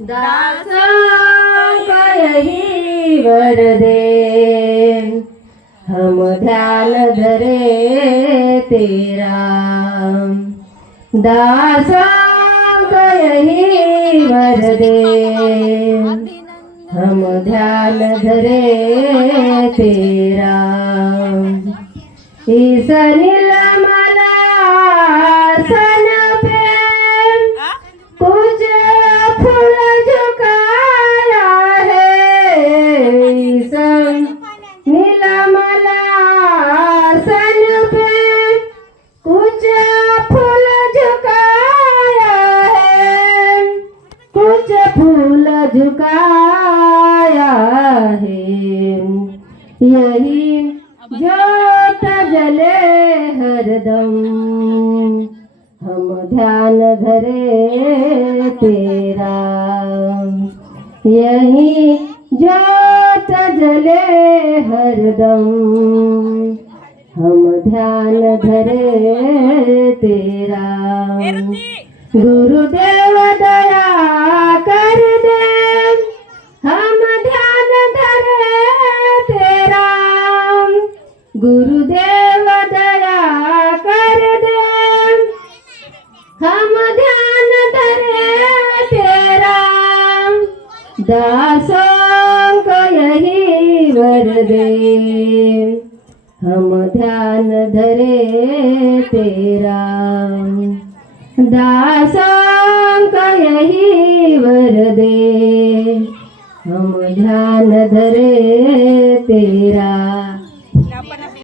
दासों को यही वर दे, हम ध्यान धरे तेरा। दासों को यही वर दे, हम ध्यान धरे तेरा। इस नीलमला सन पे कुछ फूल झुकाया है। इस नीलमला सन पे कुछ फूल झुकाया है, कुछ फूल झुकाया है। यही ज्योत जले हरदम, हम ध्यान धरे तेरा। यही ज्योत जले हरदम, हम ध्यान धरे तेरा। गुरुदेव दया कर दे, हम ध्यान धरे तेरा। गुरुदेव दया कर दे, हम ध्यान धरे तेरा। दासों को यही वर दे, हम ध्यान धरे तेरा। दासों को यही वर दे, हम ध्यान धरे तेरा।